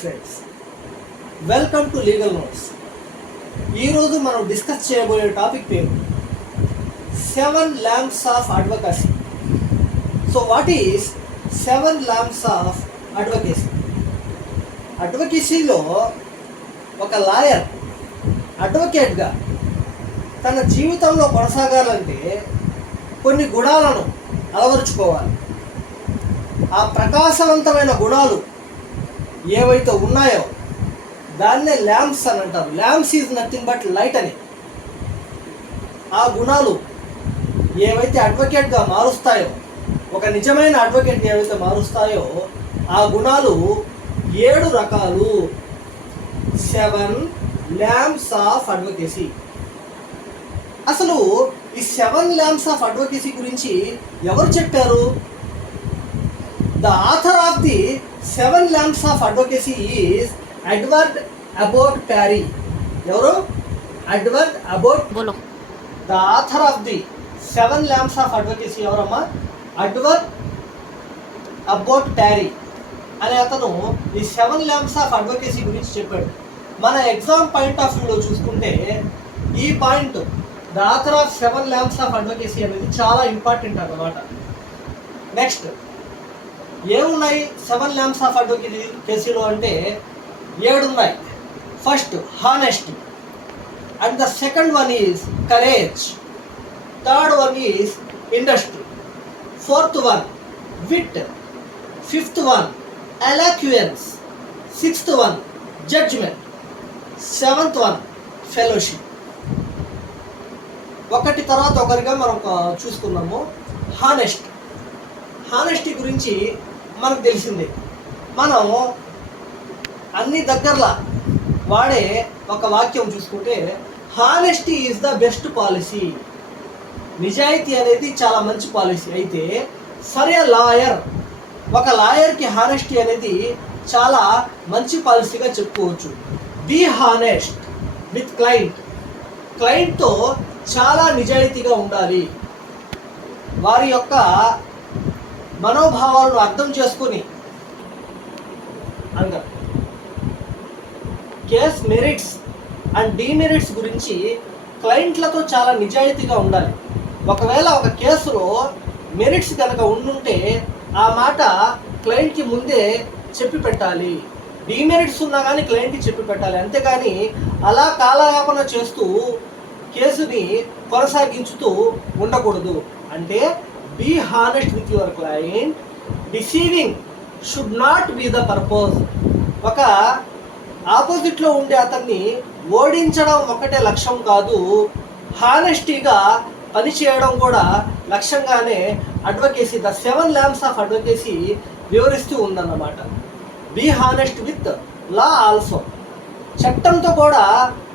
Friends, welcome to legal notes. ఈరోజు మనం discuss చేయబోయే టాపిక్ పేరు 7 lamps of advocacy. So what is 7 lamps of advocacy? అడ్వకసీలో ఒక లాయర్ అడ్వకేట్గా తన జీవితంలో కొనసాగాలంటే కొన్ని గుణాలను అలవరుచుకోవాలి. ఆ ప్రకాశవంతమైన గుణాలు ఏవైతే ఉన్నాయో దాన్నే ల్యాంప్స్ అని అంటారు. Lamps is nothing but light అని. ఆ గుణాలు ఏవైతే అడ్వకేట్గా మారుస్తాయో, ఒక నిజమైన అడ్వకేట్ ఏవైతే మారుస్తాయో ఆ గుణాలు 7 రకాలు. 7 ల్యాంప్స్ ఆఫ్ అడ్వకసీ. అసలు ఈ 7 ల్యాంప్స్ ఆఫ్ అడ్వకసీ గురించి ఎవరు చెప్పారు? The author of the 7 lamps of advocacy is Edward Abbott Parry. ఎవరు? Edward Abbott. The author of the 7 lamps of advocacy ఎవరమ్మా? ఎడ్వర్డ్ అబోట్ ప్యారీ అనే అతను ఈ 7 lamps of advocacy గురించి చెప్పాడు. మన ఎగ్జామ్ పాయింట్ ఆఫ్ వ్యూలో చూసుకుంటే ఈ point the author of 7 lamps of advocacy అనేది చాలా ఇంపార్టెంట్ అన్నమాట. నెక్స్ట్ ఏమున్నాయి 7 ల్యాంప్స్ ఆఫ్ అడ్వకసీలో అంటే 7 ఉన్నాయి. First honesty, and the second one is courage, third one is industry, fourth one wit, fifth one eloquence, sixth one judgment, seventh one fellowship. ఒకటి తర్వాత ఒకరిగా మనం చూసుకున్నాము. హానెస్టీ గురించి మనకు తెలిసిందే. మనం అన్ని దగ్గరలా వాడే ఒక వాక్యం చూసుకుంటే honesty is the best policy. నిజాయితీ అనేది చాలా మంచి పాలసీ. అయితే ఫర్ ఎ లాయర్, ఒక లాయర్కి హానెస్టీ అనేది చాలా మంచి పాలసీగా చెప్పుకోవచ్చు. బీ హానెస్ట్ విత్ క్లయింట్తో చాలా నిజాయితీగా ఉండాలి. వారి యొక్క మనోభావాలను అర్థం చేసుకొని అంటారు. కేస్ మెరిట్స్ అండ్ డిమెరిట్స్ గురించి క్లయింట్లతో చాలా నిజాయితీగా ఉండాలి. ఒకవేళ ఒక కేసులో మెరిట్స్ కనుక ఉండుంటే ఆ మాట క్లయింట్కి ముందే చెప్పి పెట్టాలి. డిమెరిట్స్ ఉన్నా కానీ క్లయింట్కి చెప్పి పెట్టాలి. అంతేగాని అలా కాలయాపన చేస్తూ కేసుని కొనసాగించుతూ ఉండకూడదు. అంటే be honest with your client. Deceiving should not be the purpose. ఒక ఆపోజిట్లో ఉండే అతన్ని ఓడించడం ఒకటే లక్ష్యం కాదు, హానెస్టీగా పనిచేయడం కూడా లక్ష్యంగానే advocacy, the 7 lamps of advocacy వివరిస్తూ ఉందన్నమాట. Be honest with law also. చట్టంతో కూడా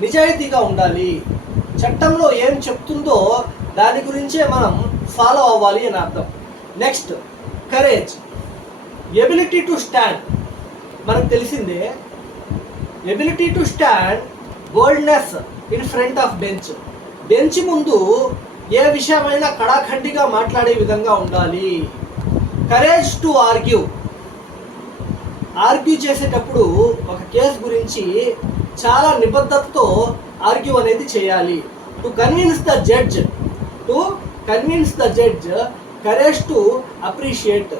నిజాయితీగా ఉండాలి. చట్టంలో ఏం చెప్తుందో దాని గురించే మనం ఫాలో అవ్వాలి అని అర్థం. Next courage, ability to stand. మనకు తెలిసిందే ability to stand, boldness in front of bench ముందు ఏ విషయమైనా కడాఖండిగా మాట్లాడే విధంగా ఉండాలి. కరేజ్ టు ఆర్గ్యూ చేసేటప్పుడు ఒక కేసు గురించి చాలా నిబద్ధతతో ఆర్గ్యూ అనేది చేయాలి. To convince the judge, courage to appreciate.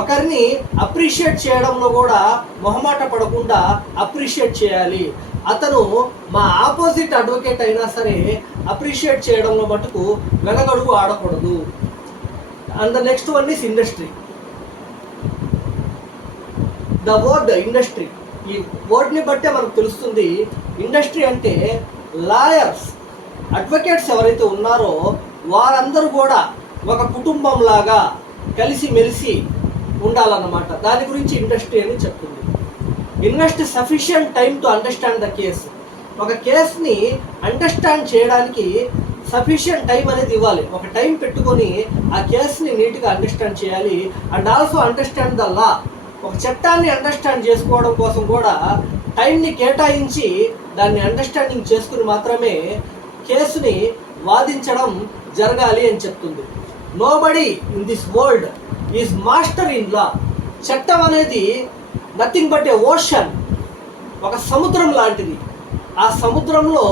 ఒకరిని అప్రిషియేట్ చేయడంలో కూడా మొహమాట పడకుండా అప్రిషియేట్ చేయాలి. అతను మా ఆపోజిట్ అడ్వకేట్ అయినా సరే అప్రిషియేట్ చేయడంలో మటుకు వెనకడుగు ఆడకూడదు. And the next one is industry. The word industry, ఈ వర్డ్ని బట్టే మనకు తెలుస్తుంది. ఇండస్ట్రీ అంటే లాయర్స్, అడ్వకేట్స్ ఎవరైతే ఉన్నారో వారందరూ కూడా ఒక కుటుంబంలాగా కలిసి మెలిసి ఉండాలన్నమాట. దాని గురించి ఇండస్ట్రీ అని చెప్తుంది. Invest sufficient time to understand the case. ఒక కేస్ని అండర్స్టాండ్ చేయడానికి సఫిషియంట్ టైం అనేది ఇవ్వాలి. ఒక టైం పెట్టుకొని ఆ కేస్ని నీట్గా అండర్స్టాండ్ చేయాలి. And also understand the law. ఒక చట్టాన్ని అండర్స్టాండ్ చేసుకోవడం కోసం కూడా టైంని కేటాయించి దాన్ని అండర్స్టాండింగ్ చేసుకుని మాత్రమే కేసుని వాదించడం జరగాలి అని చెప్తుంది. Nobody in this world is master in law. చట్టం అనేది నథింగ్ బట్ ఏ ఓషన్, ఒక సముద్రం లాంటిది. ఆ సముద్రంలో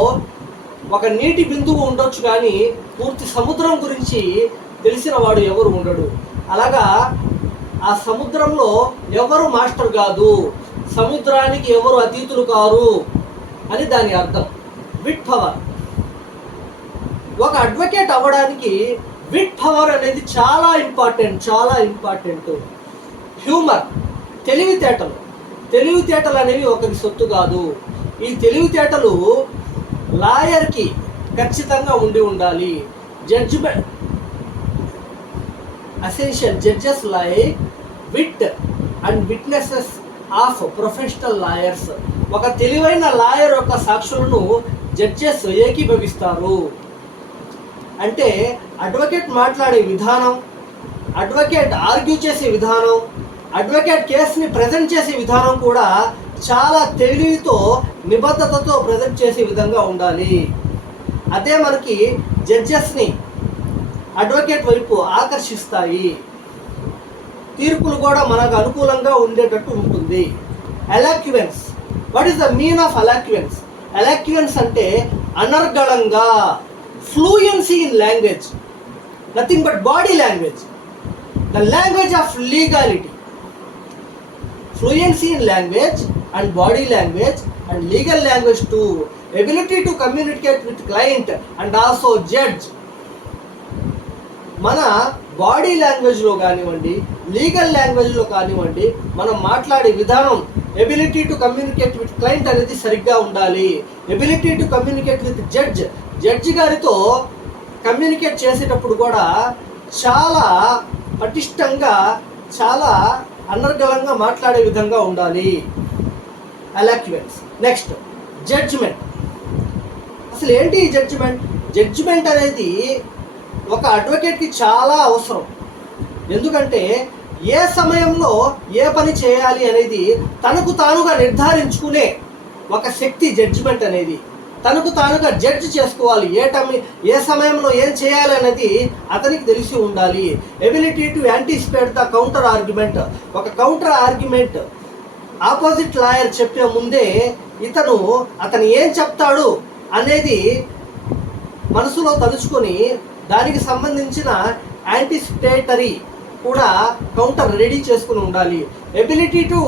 ఒక నీటి బిందువు ఉండొచ్చు కానీ పూర్తి సముద్రం గురించి తెలిసిన వాడు ఎవరు ఉండడు. అలాగా ఆ సముద్రంలో ఎవరు మాస్టర్ కాదు, సముద్రానికి ఎవరు అతీతులు కారు అని దాని అర్థం. విట్ పవర్. ఒక అడ్వకేట్ అవ్వడానికి విట్ పవర్ అనేది చాలా ఇంపార్టెంట్. హ్యూమర్, తెలివితేటలు అనేవి ఒకరి సొత్తు కాదు. ఈ తెలివితేటలు లాయర్కి ఖచ్చితంగా ఉండాలి. Judgement essential. Judges like wit and witnesses of professional lawyers. ఒక తెలివైన లాయర్ యొక్క సాక్షులను జడ్జెస్ ఏకీభవిస్తారు. అంటే అడ్వకేట్ మాట్లాడే విధానం, అడ్వకేట్ ఆర్గ్యూ చేసే విధానం, అడ్వకేట్ కేసుని ప్రజెంట్ చేసే విధానం కూడా చాలా తెలివితో, నిబద్ధతతో ప్రజెంట్ చేసే విధంగా ఉండాలి. అదే మనకి జడ్జెస్ని అడ్వకేట్ వైపు ఆకర్షిస్తాయి. తీర్పులు కూడా మనకు అనుకూలంగా ఉండేటట్టు ఉంటుంది. Eloquence. What is the mean of eloquence? Eloquence అంటే అనర్గళంగా, fluency in language, nothing but body language, the language of legality. Fluency in language and body language and legal language too. Ability to communicate with client and also judge. మన body లాంగ్వేజ్లో కానివ్వండి, legal లాంగ్వేజ్లో కానివ్వండి, మనం మాట్లాడే విధానం, ability to communicate with client అనేది సరిగ్గా ఉండాలి. Ability to communicate with judge గారితో కమ్యూనికేట్ చేసేటప్పుడు కూడా చాలా పటిష్టంగా, చాలా అనర్గళంగా మాట్లాడే విధంగా ఉండాలి. ఎలాక్యువెన్స్. Next judgment. అసలు ఏంటి ఈ జడ్జిమెంట్? జడ్జిమెంట్ అనేది ఒక అడ్వకేట్కి చాలా అవసరం. ఎందుకంటే ఏ సమయంలో ఏ పని చేయాలి అనేది తనకు తానుగా నిర్ధారించుకునే ఒక శక్తి జడ్జిమెంట్ అనేది. తనకు తానుగా జడ్జి చేసుకోవాలి. ఏ సమయంలో ఏం చేయాలి అనేది అతనికి తెలిసి ఉండాలి. Ability to anticipate the counter argument. ఒక కౌంటర్ ఆర్గ్యుమెంట్ ఆపోజిట్ లాయర్ చెప్పే ముందే అతను ఏం చెప్తాడు అనేది మనసులో తలుచుకొని దానికి సంబంధించిన యాంటిసిపేటరీ కూడా కౌంటర్ రెడీ చేసుకుని ఉండాలి. Ability to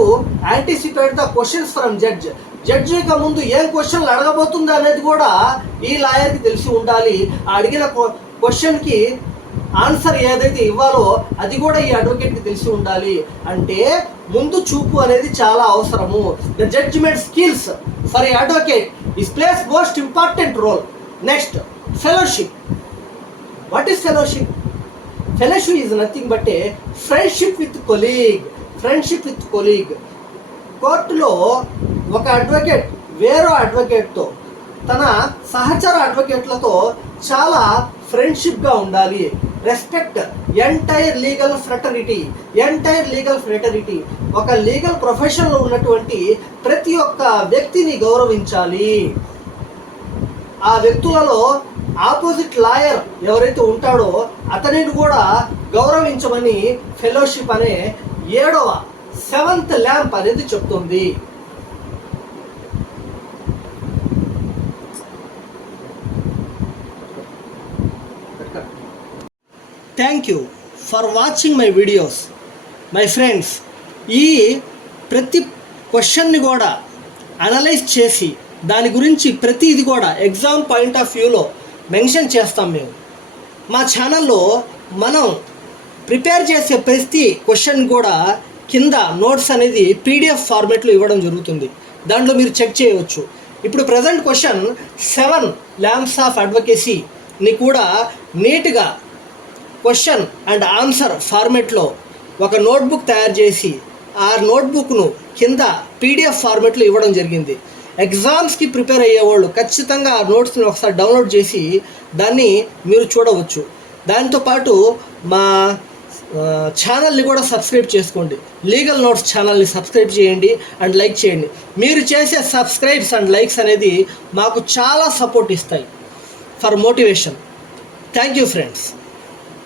anticipate the questions from judge యొక్క ముందు ఏం క్వశ్చన్లు అడగబోతుందో అనేది కూడా ఈ లాయర్కి తెలిసి ఉండాలి. ఆ అడిగిన క్వశ్చన్కి ఆన్సర్ ఏదైతే ఇవ్వాలో అది కూడా ఈ అడ్వకేట్కి తెలిసి ఉండాలి. అంటే ముందు చూపు అనేది చాలా అవసరము. The judgement skills for a advocate is plays most important role. Next fellowship. What is fellowship? Fellowship is nothing but a friendship with colleague. కోర్టులో ఒక అడ్వకేట్ వేరో అడ్వకేట్తో, తన సహచర అడ్వకేట్లతో చాలా ఫ్రెండ్షిప్గా ఉండాలి. Respect entire legal fraternity. ఒక లీగల్ ప్రొఫెషన్లో ఉన్నటువంటి ప్రతి ఒక్క వ్యక్తిని గౌరవించాలి. ఆ వ్యక్తులలో ఆపోజిట్ లాయర్ ఎవరైతే ఉంటాడో అతనిని కూడా గౌరవించమని ఫెలోషిప్ అనే 7th ల్యాంప్ అనేది చెప్తుంది. Thank you for watching my videos my friends. ఈ ప్రతి క్వశ్చన్ని కూడా అనలైజ్ చేసి దాని గురించి ప్రతిది కూడా ఎగ్జామ్ పాయింట్ ఆఫ్ వ్యూలో మెన్షన్ చేస్తాం మేము. మా ఛానల్లో మనం ప్రిపేర్ చేసే ప్రతి క్వశ్చన్ కూడా కింద నోట్స్ అనేది PDF ఫార్మేట్లో ఇవ్వడం జరుగుతుంది. దాంట్లో మీరు చెక్ చేయవచ్చు. ఇప్పుడు ప్రజెంట్ క్వశ్చన్ 7 ల్యాంప్స్ ఆఫ్ అడ్వకేసీని కూడా నీట్గా క్వశ్చన్ అండ్ ఆన్సర్ ఫార్మేట్లో ఒక నోట్బుక్ తయారు చేసి ఆ నోట్బుక్ను కింద PDF ఫార్మేట్లో ఇవ్వడం జరిగింది. ఎగ్జామ్స్కి ప్రిపేర్ అయ్యేవాళ్ళు ఖచ్చితంగా ఆ నోట్స్ని ఒకసారి డౌన్లోడ్ చేసి దాన్ని మీరు చూడవచ్చు. దాంతోపాటు మా ఛానల్ని కూడా సబ్స్క్రైబ్ చేసుకోండి. లీగల్ నోట్స్ ఛానల్ని సబ్స్క్రైబ్ చేయండి అండ్ లైక్ చేయండి. మీరు చేసే సబ్స్క్రైబ్స్ అండ్ లైక్స్ అనేది మాకు చాలా సపోర్ట్ ఇస్తాయి for motivation. Thank you friends.